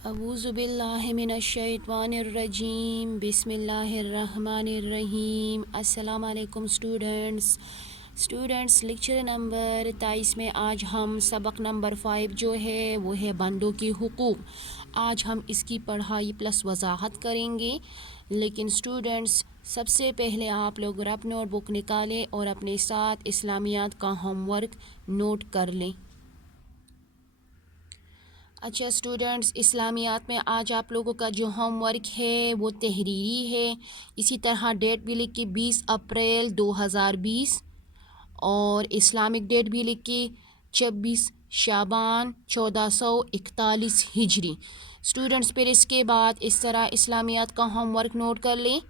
اعوذ باللہ من الشیطان الرجیم بسم اللہ الرحمن الرحیم۔ السلام علیکم اسٹوڈنٹس لیکچر نمبر 23 میں آج ہم سبق نمبر 5 جو ہے وہ ہے بندوں کے حقوق۔ آج ہم اس کی پڑھائی پلس وضاحت کریں گے، لیکن اسٹوڈنٹس سب سے پہلے آپ لوگ رف نوٹ بک نکالیں اور اپنے ساتھ اسلامیات کا ہوم ورک نوٹ کر لیں۔ اچھا اسٹوڈنٹس، اسلامیات میں آج آپ لوگوں کا جو ہوم ورک ہے وہ تحریری ہے۔ اسی طرح ڈیٹ بھی لکھی 20 اپریل 2020 اور اسلامک ڈیٹ بھی لکھی 26 شعبان 1441 ہجری۔ اسٹوڈنٹس پھر اس کے بعد اس طرح اسلامیات کا ہوم ورک نوٹ کر لیں۔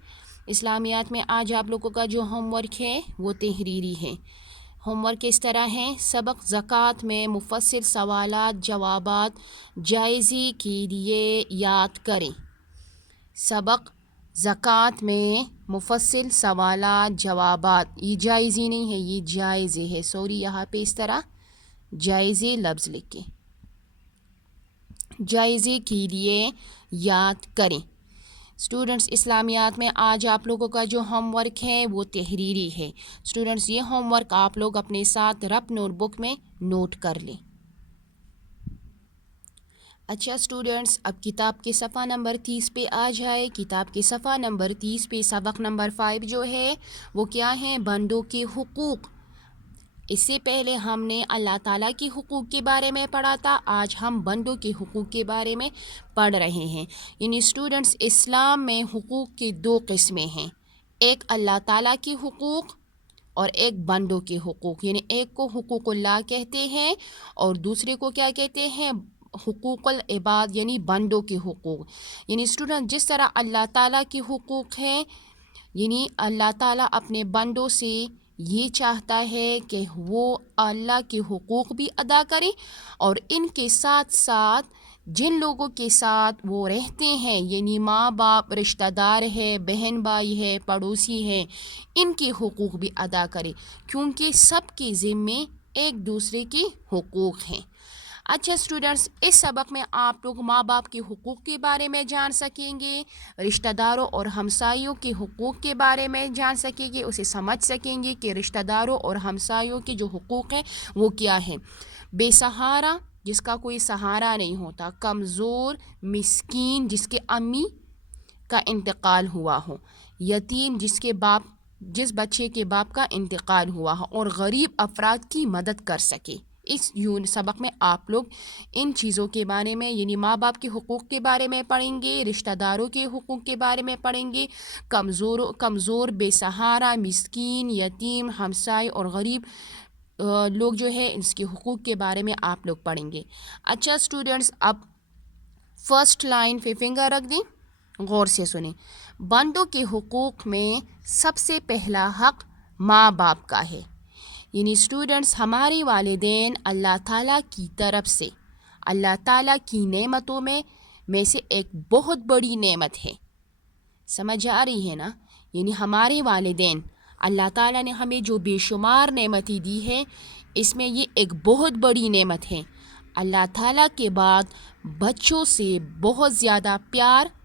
اسلامیات میں آج آپ لوگوں کا جو ہوم ورک ہے وہ تحریری ہے۔ ہوم ورک اس طرح ہے: سبق زکوٰۃ میں مفصل سوالات جوابات جائزے کے لیے یاد کریں۔ سبق زکوٰۃ میں مفصل سوالات جوابات، یہ جائزے نہیں ہے، یہ جائزے ہے، سوری، یہاں پہ اس طرح جائزے لفظ لکھیں، جائزے کے لیے یاد کریں۔ اسٹوڈنٹس اسلامیات میں آج آپ لوگوں کا جو ہوم ورک ہے وہ تحریری ہے۔ اسٹوڈنٹس یہ ہوم ورک آپ لوگ اپنے ساتھ رف نوٹ بک میں نوٹ کر لیں۔ اچھا اسٹوڈنٹس، اب کتاب کے صفحہ نمبر 30 پہ آ جائے۔ کتاب کے صفحہ نمبر 30 پہ سبق نمبر 5 جو ہے وہ کیا ہے؟ بندوں کے حقوق۔ اس سے پہلے ہم نے اللہ تعالیٰ کے حقوق کے بارے میں پڑھا تھا، آج ہم بندوں کے حقوق کے بارے میں پڑھ رہے ہیں۔ یعنی اسٹوڈنٹس اسلام میں حقوق کی 2 قسمیں ہیں، ایک اللہ تعالیٰ کے حقوق اور ایک بندوں کے حقوق۔ یعنی ایک کو حقوق اللہ کہتے ہیں اور دوسرے کو کیا کہتے ہیں؟ حقوق العباد، یعنی بندوں کے حقوق۔ یعنی اسٹوڈنٹ جس طرح اللہ تعالیٰ کے حقوق ہیں، یعنی اللہ تعالیٰ اپنے بندوں سے یہ چاہتا ہے کہ وہ اللہ کے حقوق بھی ادا کریں اور ان کے ساتھ ساتھ جن لوگوں کے ساتھ وہ رہتے ہیں، یعنی ماں باپ، رشتہ دار ہے، بہن بھائی ہے، پڑوسی ہے، ان کے حقوق بھی ادا کرے، کیونکہ سب کے ذمے ایک دوسرے کے حقوق ہیں۔ اچھا اسٹوڈنٹس، اس سبق میں آپ لوگ ماں باپ کے حقوق کے بارے میں جان سکیں گے، رشتہ داروں اور ہمسایوں کے حقوق کے بارے میں جان سکیں گے، اسے سمجھ سکیں گے کہ رشتہ داروں اور ہمسایوں کے جو حقوق ہیں وہ کیا ہیں۔ بے سہارا، جس کا کوئی سہارا نہیں ہوتا، کمزور، مسکین، جس کے امی کا انتقال ہوا ہو، یتیم، جس بچے کے باپ کا انتقال ہوا ہو، اور غریب افراد کی مدد کر سکے۔ اس سبق میں آپ لوگ ان چیزوں کے بارے میں، یعنی ماں باپ کے حقوق کے بارے میں پڑھیں گے، رشتہ داروں کے حقوق کے بارے میں پڑھیں گے، کمزور، بے سہارا، مسکین، یتیم، ہمسائے اور غریب لوگ جو ہے اس کے حقوق کے بارے میں آپ لوگ پڑھیں گے۔ اچھا اسٹوڈنٹس، اب فرسٹ لائن پہ فنگر رکھ دیں، غور سے سنیں۔ بندوں کے حقوق میں سب سے پہلا حق ماں باپ کا ہے۔ یعنی اسٹوڈنٹس ہمارے والدین اللہ تعالیٰ کی طرف سے، اللہ تعالیٰ کی نعمتوں میں سے ایک بہت بڑی نعمت ہے۔ سمجھ آ رہی ہے نا؟ یعنی ہمارے والدین، اللہ تعالیٰ نے ہمیں جو بے شمار نعمتیں دی ہے، اس میں یہ ایک بہت بڑی نعمت ہے۔ اللہ تعالیٰ کے بعد بچوں سے بہت زیادہ پیار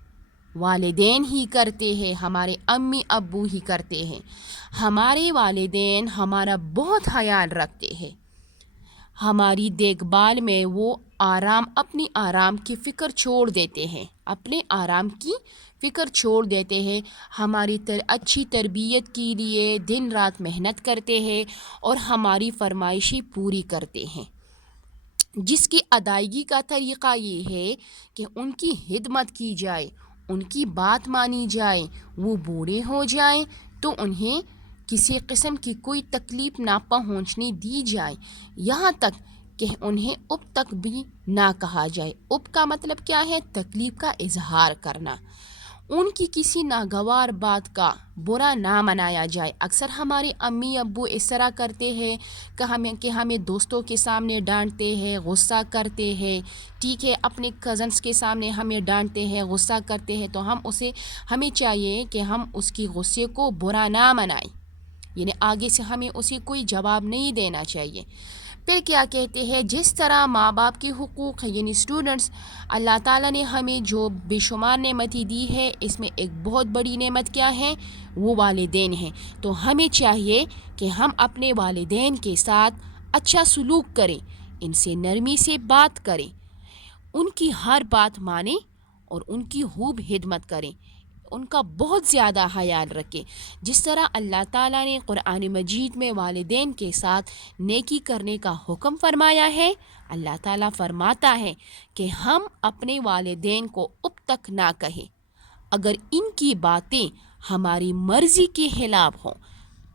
والدین ہی کرتے ہیں، ہمارے امی ابو ہی کرتے ہیں۔ ہمارے والدین ہمارا بہت خیال رکھتے ہیں، ہماری دیکھ بھال میں وہ اپنی آرام کی فکر چھوڑ دیتے ہیں، اپنے آرام کی فکر چھوڑ دیتے ہیں، ہماری اچھی تربیت کے لیے دن رات محنت کرتے ہیں اور ہماری فرمائشیں پوری کرتے ہیں، جس کی ادائیگی کا طریقہ یہ ہے کہ ان کی خدمت کی جائے، ان کی بات مانی جائے، وہ بوڑھے ہو جائیں تو انہیں کسی قسم کی کوئی تکلیف نہ پہنچنے دی جائے، یہاں تک کہ انہیں اب تک بھی نہ کہا جائے۔ اب کا مطلب کیا ہے؟ تکلیف کا اظہار کرنا۔ ان کی کسی ناگوار بات کا برا نہ منایا جائے۔ اکثر ہمارے امی ابو اس طرح کرتے ہیں کہ ہمیں دوستوں کے سامنے ڈانٹتے ہیں، غصہ کرتے ہیں، ٹھیک ہے، اپنے کزنس کے سامنے ہمیں ڈانٹتے ہیں، غصہ کرتے ہیں، تو ہمیں چاہیے کہ ہم اس کی غصے کو برا نہ منائیں، یعنی آگے سے ہمیں اسے کوئی جواب نہیں دینا چاہیے۔ پھر کیا کہتے ہیں، جس طرح ماں باپ کے حقوق ہیں، یعنی اسٹوڈنٹس، اللہ تعالیٰ نے ہمیں جو بے شمار نعمتیں دی ہے، اس میں ایک بہت بڑی نعمت کیا ہے، وہ والدین ہیں۔ تو ہمیں چاہیے کہ ہم اپنے والدین کے ساتھ اچھا سلوک کریں، ان سے نرمی سے بات کریں، ان کی ہر بات مانیں اور ان کی خوب خدمت کریں، ان کا بہت زیادہ خیال رکھیں۔ جس طرح اللہ تعالیٰ نے قرآن مجید میں والدین کے ساتھ نیکی کرنے کا حکم فرمایا ہے، اللہ تعالیٰ فرماتا ہے کہ ہم اپنے والدین کو اب تک نہ کہیں، اگر ان کی باتیں ہماری مرضی کے خلاف ہوں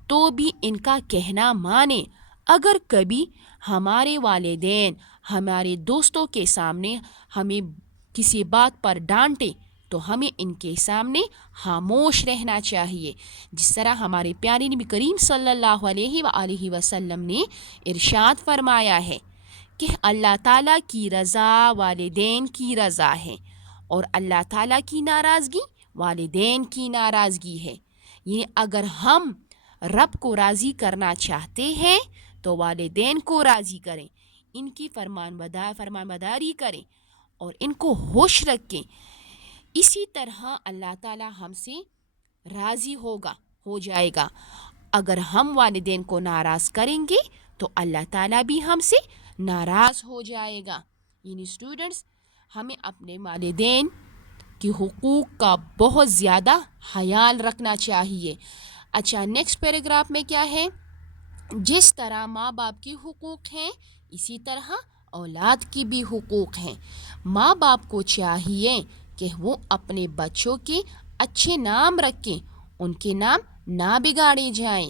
تو بھی ان کا کہنا مانیں۔ اگر کبھی ہمارے والدین ہمارے دوستوں کے سامنے ہمیں کسی بات پر ڈانٹے تو ہمیں ان کے سامنے خاموش رہنا چاہیے، جس طرح ہمارے پیارے نبی کریم صلی اللہ علیہ وآلہ وسلم نے ارشاد فرمایا ہے کہ اللہ تعالیٰ کی رضا والدین کی رضا ہے، اور اللہ تعالیٰ کی ناراضگی والدین کی ناراضگی ہے۔ یہ اگر ہم رب کو راضی کرنا چاہتے ہیں تو والدین کو راضی کریں، ان کی فرمان برداری کریں اور ان کو خوش رکھیں۔ اسی طرح اللہ تعالیٰ ہم سے راضی ہو جائے گا۔ اگر ہم والدین کو ناراض کریں گے تو اللہ تعالیٰ بھی ہم سے ناراض ہو جائے گا۔ یعنی اسٹوڈنٹس، ہمیں اپنے والدین کے حقوق کا بہت زیادہ خیال رکھنا چاہیے۔ اچھا، نیکسٹ پیراگراف میں کیا ہے، جس طرح ماں باپ کے حقوق ہیں اسی طرح اولاد کی بھی حقوق ہیں۔ ماں باپ کو چاہیے کہ وہ اپنے بچوں کے اچھے نام رکھیں، ان کے نام نہ بگاڑے جائیں،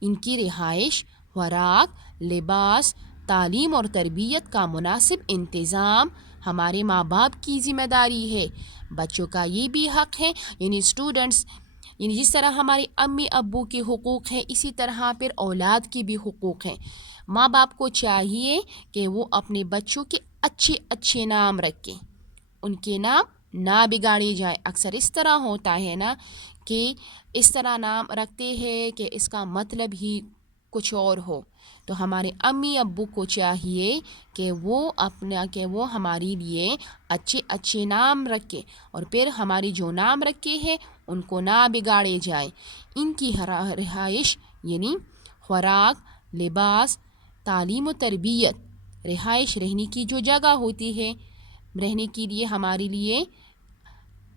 ان کی رہائش، خوراک، لباس، تعلیم اور تربیت کا مناسب انتظام ہمارے ماں باپ کی ذمہ داری ہے۔ بچوں کا یہ بھی حق ہے، یعنی اسٹوڈنٹس، یعنی جس طرح ہمارے امی ابو کے حقوق ہیں اسی طرح پھر اولاد کی بھی حقوق ہیں۔ ماں باپ کو چاہیے کہ وہ اپنے بچوں کے اچھے اچھے نام رکھیں، ان کے نام نہ بگاڑے جائے۔ اکثر اس طرح ہوتا ہے نا کہ اس طرح نام رکھتے ہیں کہ اس کا مطلب ہی کچھ اور ہو، تو ہمارے امی ابو کو چاہیے کہ وہ ہمارے لیے اچھے اچھے نام رکھیں، اور پھر ہماری جو نام رکھے ہیں ان کو نہ بگاڑے جائیں۔ ان کی رہائش یعنی خوراک، لباس، تعلیم و تربیت، رہائش رہنے کی جو جگہ ہوتی ہے، رہنے کے لیے ہمارے لیے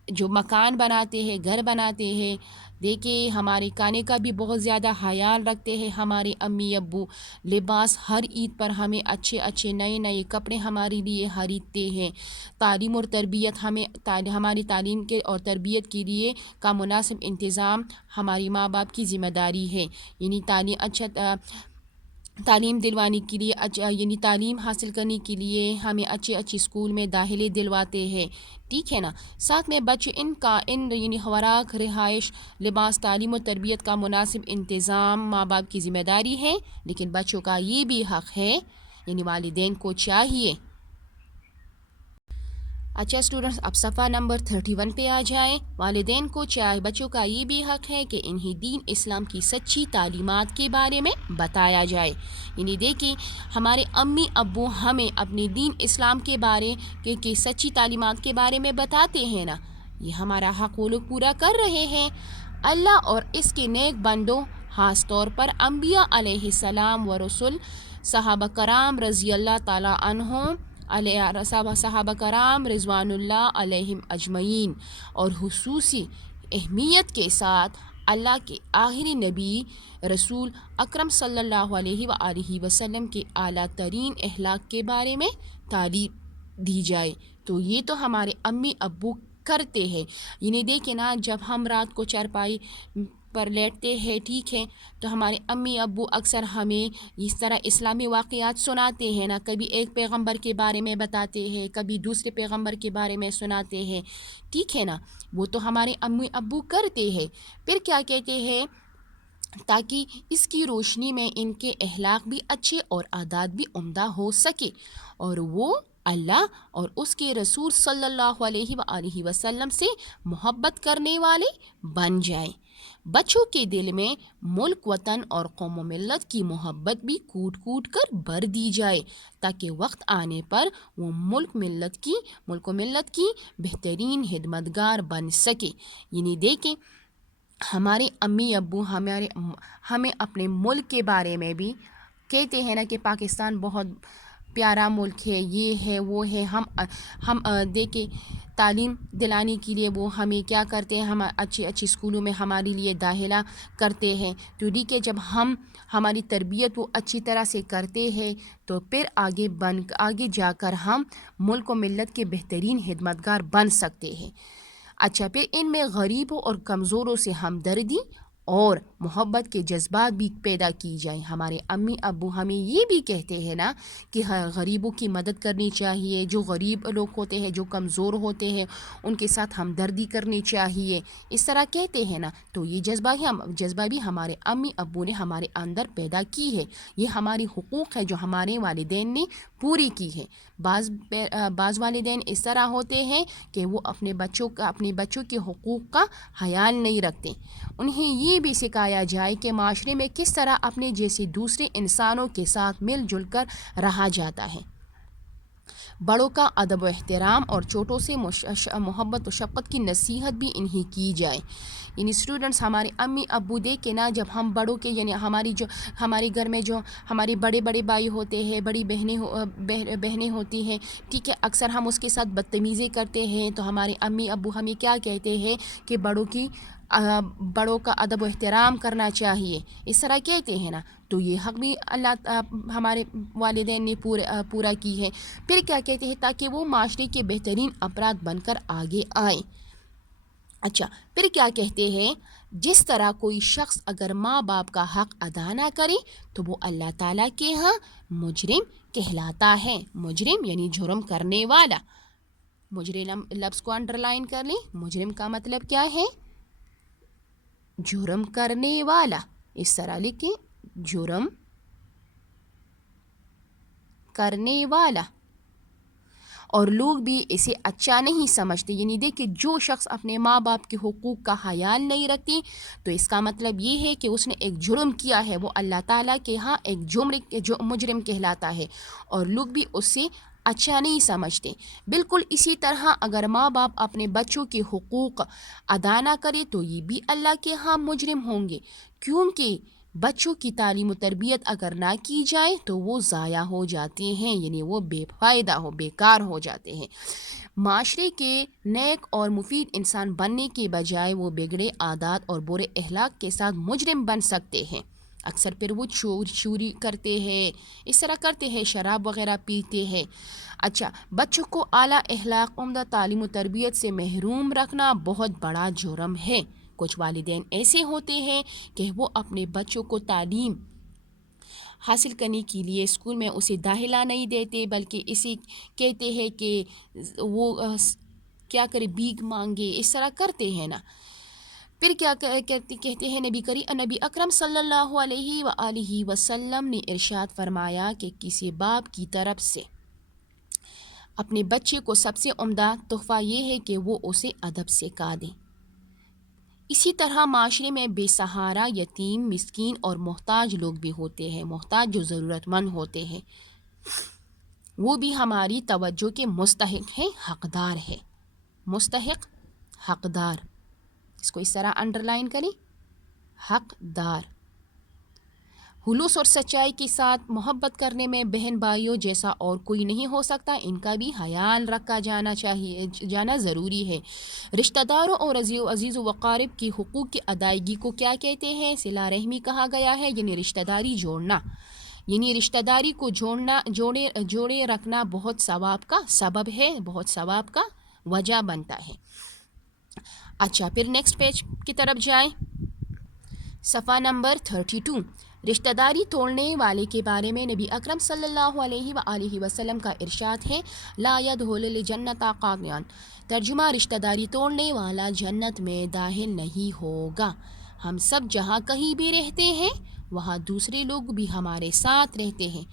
جو مکان بناتے ہیں، گھر بناتے ہیں، دیکھیں ہمارے کھانے کا بھی بہت زیادہ خیال رکھتے ہیں ہمارے امی ابو۔ لباس، ہر عید پر ہمیں اچھے اچھے نئے نئے کپڑے ہمارے لیے خریدتے ہیں۔ تعلیم اور تربیت، ہماری تعلیم کے اور تربیت کے لیے کا مناسب انتظام ہماری ماں باپ کی ذمہ داری ہے، یعنی تعلیم دلوانے کے لیے یعنی تعلیم حاصل کرنے کے لیے ہمیں اچھے اچھے اسکول میں داخلے دلواتے ہیں، ٹھیک ہے نا۔ ساتھ میں بچے یعنی خوراک، رہائش، لباس، تعلیم و تربیت کا مناسب انتظام ماں باپ کی ذمہ داری ہے، لیکن بچوں کا یہ بھی حق ہے، یعنی والدین کو چاہیے۔ اچھا اسٹوڈنٹس، اب صفحہ نمبر 31 پہ آ جائیں۔ والدین کو بچوں کا یہ بھی حق ہے کہ انہیں دین اسلام کی سچی تعلیمات کے بارے میں بتایا جائے۔ یعنی دیکھیں ہمارے امی ابو ہمیں اپنے دین اسلام کے بارے کی سچی تعلیمات کے بارے میں بتاتے ہیں نا، یہ ہمارا حق وہ لوگ پورا کر رہے ہیں۔ اللہ اور اس کے نیک بندوں، خاص طور پر انبیاء علیہ السلام و رسول، صحابہ کرام رضی اللہ تعالیٰ عنہم، صحابہ کرام رضوان اللہ علیہم اجمعین، اور خصوصی اہمیت کے ساتھ اللہ کے آخری نبی رسول اکرم صلی اللہ علیہ وآلہ وسلم کے اعلیٰ ترین اخلاق کے بارے میں تعلیم دی جائے۔ تو یہ تو ہمارے امی ابو کرتے ہیں۔ یعنی دیکھیں نا، جب ہم رات کو چارپائی پر لیٹتے ہیں، ٹھیک ہے، تو ہمارے امی ابو اکثر ہمیں اس طرح اسلامی واقعات سناتے ہیں نا، کبھی ایک پیغمبر کے بارے میں بتاتے ہیں، کبھی دوسرے پیغمبر کے بارے میں سناتے ہیں، ٹھیک ہے نا، وہ تو ہمارے امی ابو کرتے ہیں۔ پھر کیا کہتے ہیں، تاکہ اس کی روشنی میں ان کے اخلاق بھی اچھے اور عادات بھی عمدہ ہو سکے، اور وہ اللہ اور اس کے رسول صلی اللہ علیہ وآلہ وسلم سے محبت کرنے والے بن جائیں۔ بچوں کے دل میں ملک وطن اور قوم و ملت کی محبت بھی کوٹ کوٹ کر بھر دی جائے تاکہ وقت آنے پر وہ ملک و ملت کی بہترین خدمتگار بن سکے. یعنی دیکھیں ہمارے امی ابو ہمیں اپنے ملک کے بارے میں بھی کہتے ہیں نا کہ پاکستان بہت پیارا ملک ہے، یہ ہے وہ ہے. ہم دیکھیں تعلیم دلانے کے لیے وہ ہمیں کیا کرتے ہیں، ہم اچھی اسکولوں میں ہمارے لیے داخلہ کرتے ہیں. تو دیکھیں جب ہماری تربیت وہ اچھی طرح سے کرتے ہیں تو پھر آگے جا کر ہم ملک و ملت کے بہترین خدمتگار بن سکتے ہیں. اچھا، پھر ان میں غریبوں اور کمزوروں سے ہمدردی اور محبت کے جذبات بھی پیدا کی جائیں. ہمارے امی ابو ہمیں یہ بھی کہتے ہیں نا کہ غریبوں کی مدد کرنی چاہیے، جو غریب لوگ ہوتے ہیں، جو کمزور ہوتے ہیں، ان کے ساتھ ہمدردی کرنی چاہیے، اس طرح کہتے ہیں نا. تو یہ جذبہ بھی ہمارے امی ابو نے ہمارے اندر پیدا کی ہے. یہ ہماری حقوق ہے جو ہمارے والدین نے پوری کی ہے. بعض والدین اس طرح ہوتے ہیں کہ وہ اپنے بچوں کے حقوق کا خیال نہیں رکھتے. انہیں یہ بھی سکھایا جائے کہ معاشرے میں کس طرح اپنے جیسے دوسرے انسانوں کے ساتھ مل جل کر رہا جاتا ہے. بڑوں کا ادب و احترام اور چھوٹوں سے محبت و شفقت کی نصیحت بھی انہیں کی جائے. یعنی اسٹوڈنٹس ہمارے امی ابو دیکھیں نا، جب ہم بڑوں کے یعنی ہمارے گھر میں جو ہمارے بڑے بھائی ہوتے ہیں، بڑی بہنیں ہوتی ہیں، ٹھیک ہے، اکثر ہم اس کے ساتھ بدتمیزی کرتے ہیں. تو ہمارے امی ابو ہمیں کیا کہتے ہیں کہ بڑوں کا ادب و احترام کرنا چاہیے، اس طرح کہتے ہیں نا. تو یہ حق بھی ہمارے والدین نے پورا کی ہے. پھر کیا کہتے ہیں، تاکہ وہ معاشرے کے بہترین افراد بن کر آگے آئیں. اچھا، پھر کیا کہتے ہیں، جس طرح کوئی شخص اگر ماں باپ کا حق ادا نہ کرے تو وہ اللہ تعالیٰ کے ہاں مجرم کہلاتا ہے. مجرم یعنی جرم کرنے والا. مجرم لفظ کو انڈر لائن کر لیں. مجرم کا مطلب کیا ہے؟ جرم کرنے والا. اس طرح لکھیں، جرم کرنے والا. اور لوگ بھی اسے اچھا نہیں سمجھتے. یعنی دیکھیں جو شخص اپنے ماں باپ کے حقوق کا خیال نہیں رکھتی تو اس کا مطلب یہ ہے کہ اس نے ایک جرم کیا ہے. وہ اللہ تعالیٰ کے ہاں ایک مجرم کہلاتا ہے اور لوگ بھی اس سے اچھا نہیں سمجھتے. بالکل اسی طرح اگر ماں باپ اپنے بچوں کے حقوق ادا نہ کرے تو یہ بھی اللہ کے ہاں مجرم ہوں گے، کیونکہ بچوں کی تعلیم و تربیت اگر نہ کی جائے تو وہ ضائع ہو جاتے ہیں، یعنی وہ بیکار ہو جاتے ہیں. معاشرے کے نیک اور مفید انسان بننے کے بجائے وہ بگڑے عادات اور برے اخلاق کے ساتھ مجرم بن سکتے ہیں. اکثر پھر وہ چوری کرتے ہیں، اس طرح کرتے ہیں، شراب وغیرہ پیتے ہیں. اچھا، بچوں کو اعلیٰ اخلاق، عمدہ تعلیم و تربیت سے محروم رکھنا بہت بڑا جرم ہے. کچھ والدین ایسے ہوتے ہیں کہ وہ اپنے بچوں کو تعلیم حاصل کرنے کے لیے اسکول میں اسے داخلہ نہیں دیتے، بلکہ اسے کہتے ہیں کہ وہ کیا کرے، بھیک مانگے، اس طرح کرتے ہیں نا. پھر کیا کہتے ہیں، نبی اکرم صلی اللہ علیہ وآلہ وسلم نے ارشاد فرمایا کہ کسی باپ کی طرف سے اپنے بچے کو سب سے عمدہ تحفہ یہ ہے کہ وہ اسے ادب سکھا دیں. اسی طرح معاشرے میں بے سہارا، یتیم، مسکین اور محتاج لوگ بھی ہوتے ہیں. محتاج جو ضرورت مند ہوتے ہیں وہ بھی ہماری توجہ کے مستحق ہے، حقدار ہے. مستحق، حقدار، اس کو اس طرح انڈر لائن کریں، حقدار. خلوص اور سچائی کے ساتھ محبت کرنے میں بہن بھائیوں جیسا اور کوئی نہیں ہو سکتا. ان کا بھی خیال رکھا جانا ضروری ہے. رشتہ داروں اور عزیز و اقارب کی حقوق کی ادائیگی کو کیا کہتے ہیں؟ صلہ رحمی کہا گیا ہے. یعنی رشتہ داری جوڑنا، یعنی رشتہ داری کو جوڑے رکھنا بہت ثواب کا سبب ہے، بہت ثواب کا وجہ بنتا ہے. اچھا، پھر نیکسٹ پیج کی طرف جائیں. صفحہ نمبر 32. رشتہ داری توڑنے والے کے بارے میں نبی اکرم صلی اللہ علیہ وآلہ وسلم کا ارشاد ہے، لا يدخل الجنۃ قاطع. ترجمہ، رشتہ داری توڑنے والا جنت میں داخل نہیں ہوگا. ہم سب جہاں کہیں بھی رہتے ہیں وہاں دوسرے لوگ بھی ہمارے ساتھ رہتے ہیں.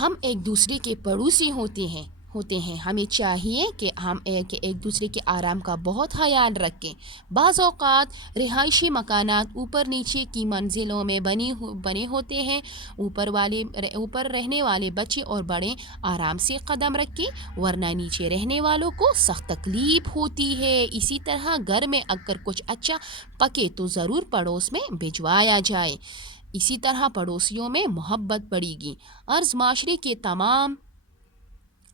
ہم ایک دوسرے کے پڑوسی ہوتے ہیں. ہوتے ہیں. ہمیں چاہیے کہ ہم ایک دوسرے کے آرام کا بہت خیال رکھیں. بعض اوقات رہائشی مکانات اوپر نیچے کی منزلوں میں بنے ہوتے ہیں. اوپر رہنے والے بچے اور بڑے آرام سے قدم رکھیں ورنہ نیچے رہنے والوں کو سخت تکلیف ہوتی ہے. اسی طرح گھر میں اگر کچھ اچھا پکے تو ضرور پڑوس میں بھجوایا جائے. اسی طرح پڑوسیوں میں محبت بڑھے گی. عرض معاشرے کے تمام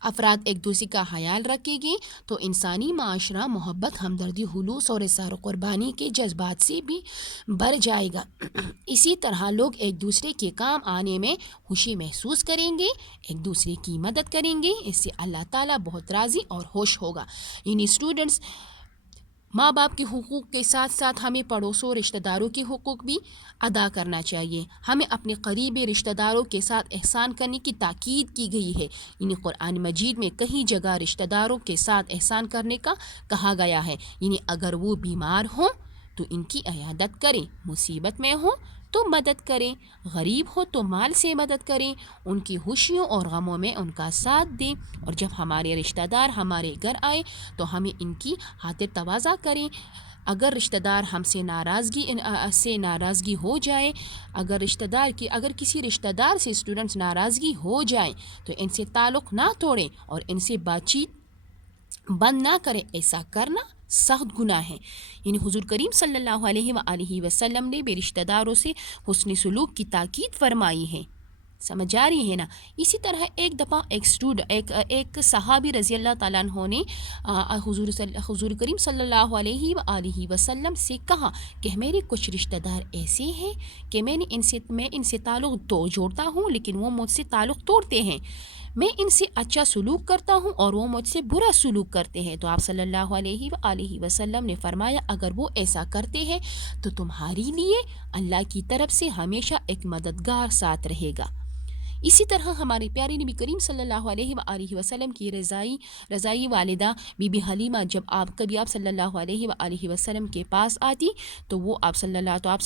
افراد ایک دوسرے کا خیال رکھیں گے تو انسانی معاشرہ محبت، ہمدردی، خلوص اور اظہار قربانی کے جذبات سے بھی بھر جائے گا. اسی طرح لوگ ایک دوسرے کے کام آنے میں خوشی محسوس کریں گے، ایک دوسرے کی مدد کریں گے. اس سے اللہ تعالیٰ بہت راضی اور خوش ہوگا. یعنی اسٹوڈنٹس، ماں باپ کے حقوق کے ساتھ ساتھ ہمیں پڑوسوں اور رشتہ داروں کے حقوق بھی ادا کرنا چاہیے. ہمیں اپنے قریبی رشتہ داروں کے ساتھ احسان کرنے کی تاکید کی گئی ہے. یعنی قرآن مجید میں کئی جگہ رشتہ داروں کے ساتھ احسان کرنے کا کہا گیا ہے. یعنی اگر وہ بیمار ہوں تو ان کی عیادت کریں، مصیبت میں ہوں تو مدد کریں، غریب ہو تو مال سے مدد کریں، ان کی خوشیوں اور غموں میں ان کا ساتھ دیں. اور جب ہمارے رشتہ دار ہمارے گھر آئے تو ہمیں ان کی خاطر تواضع کریں. اگر رشتہ دار ہم سے ناراضگی ہو جائے، اگر کسی رشتہ دار سے اسٹوڈنٹس ناراضگی ہو جائے تو ان سے تعلق نہ توڑیں اور ان سے بات چیت بند نہ کریں. ایسا کرنا سخت گناہ ہے. یعنی حضور کریم صلی اللہ علیہ وآلہ وسلم نے بھی رشتہ داروں سے حسن سلوک کی تاکید فرمائی ہے. سمجھ آ رہی ہے نا. اسی طرح ایک دفعہ ایک صحابی رضی اللہ تعالیٰ عنہ نے حضور کریم صلی اللہ علیہ وآلہ وسلم سے کہا کہ میرے کچھ رشتہ دار ایسے ہیں کہ میں ان سے تعلق جوڑتا ہوں لیکن وہ مجھ سے تعلق توڑتے ہیں. میں ان سے اچھا سلوک کرتا ہوں اور وہ مجھ سے برا سلوک کرتے ہیں. تو آپ صلی اللہ علیہ وآلہ وسلم نے فرمایا اگر وہ ایسا کرتے ہیں تو تمہاری لیے اللہ کی طرف سے ہمیشہ ایک مددگار ساتھ رہے گا. اسی طرح ہمارے پیارے نبی کریم صلی اللہ علیہ وآلہ وسلم کی رضائی والدہ بی بی حلیمہ جب کبھی آپ صلی اللہ علیہ وآلہ وسلم کے پاس آتی تو آپ صلی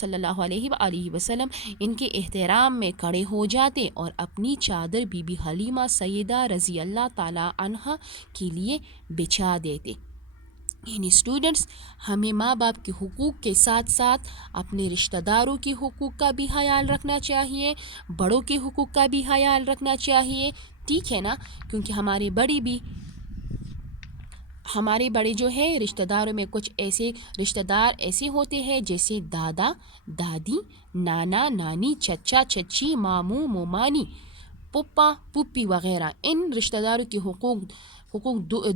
اللہ علیہ وآلہ وسلم ان کے احترام میں کھڑے ہو جاتے اور اپنی چادر بی بی حلیمہ سیدہ رضی اللہ تعالی عنہا کے لیے بچھا دیتے. یعنی اسٹوڈنٹس، ہمیں ماں باپ کے حقوق کے ساتھ ساتھ اپنے رشتہ داروں کے حقوق کا بھی خیال رکھنا چاہیے، بڑوں کے حقوق کا بھی خیال رکھنا چاہیے. ٹھیک ہے نا. کیونکہ ہمارے بڑے جو ہے رشتہ داروں میں کچھ ایسے رشتہ دار ایسے ہوتے ہیں جیسے دادا دادی، نانا نانی، چچا چچی، ماموں مومانی، پپا پپی وغیرہ. ان رشتہ داروں کے حقوق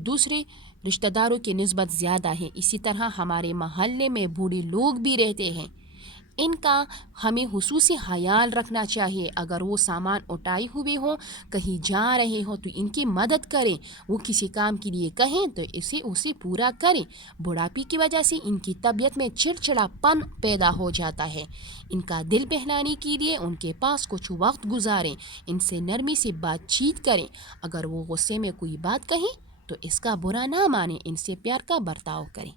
دوسرے رشتہ داروں کی نسبت زیادہ ہے. اسی طرح ہمارے محلے میں بوڑھے لوگ بھی رہتے ہیں، ان کا ہمیں خصوصی خیال رکھنا چاہیے. اگر وہ سامان اٹھائے ہوئے ہوں، کہیں جا رہے ہوں تو ان کی مدد کریں. وہ کسی کام کے لیے کہیں تو اسے پورا کریں. بڑھاپے کی وجہ سے ان کی طبیعت میں چڑچڑاپن پیدا ہو جاتا ہے. ان کا دل بہلانے کے لیے ان کے پاس کچھ وقت گزاریں، ان سے نرمی سے بات چیت کریں. اگر وہ غصے میں کوئی بات کہیں تو اس کا برا نہ مانیں، ان سے پیار کا برتاؤ کریں.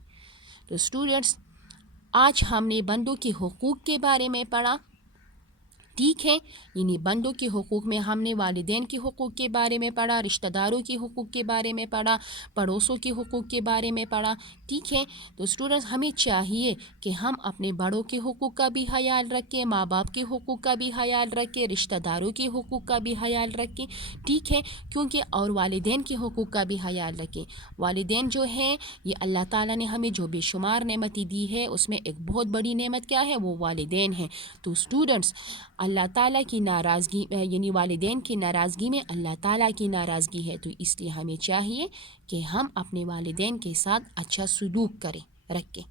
تو اسٹوڈنٹس، آج ہم نے بندوں کے حقوق کے بارے میں پڑھا. ٹھیک ہے. یعنی بندوں کے حقوق میں ہم نے والدین کے حقوق کے بارے میں پڑھا، رشتہ داروں کے حقوق کے بارے میں پڑھا، پڑوسوں کے حقوق کے بارے میں پڑھا. ٹھیک ہے. تو اسٹوڈنٹس، ہمیں چاہیے کہ ہم اپنے بڑوں کے حقوق کا بھی خیال رکھیں، ماں باپ کے حقوق کا بھی خیال رکھیں، رشتہ داروں کے حقوق کا بھی خیال رکھیں. ٹھیک ہے. کیونکہ اور والدین کے حقوق کا بھی خیال رکھیں. والدین جو ہیں، یہ اللہ تعالیٰ نے ہمیں جو بے شمار نعمتیں دی ہے اس میں ایک بہت بڑی نعمت کیا ہے؟ وہ والدین ہیں. تو اسٹوڈنٹس، اللہ تعالیٰ کی ناراضگی یعنی والدین کی ناراضگی میں اللہ تعالیٰ کی ناراضگی ہے. تو اس لیے ہمیں چاہیے کہ ہم اپنے والدین کے ساتھ اچھا سلوک رکھیں.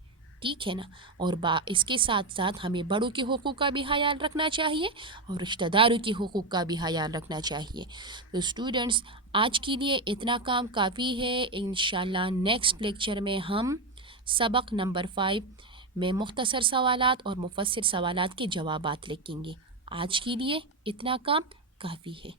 ٹھیک ہے نا. اور اس کے ساتھ ساتھ ہمیں بڑوں کے حقوق کا بھی خیال رکھنا چاہیے اور رشتہ داروں کے حقوق کا بھی خیال رکھنا چاہیے. تو اسٹوڈنٹس، آج کے لیے اتنا کام کافی ہے. انشاءاللہ نیکسٹ لیکچر میں ہم سبق نمبر 5 میں مختصر سوالات اور مفصل سوالات کے جوابات لکھیں گے. آج کے لیے اتنا کام کافی ہے.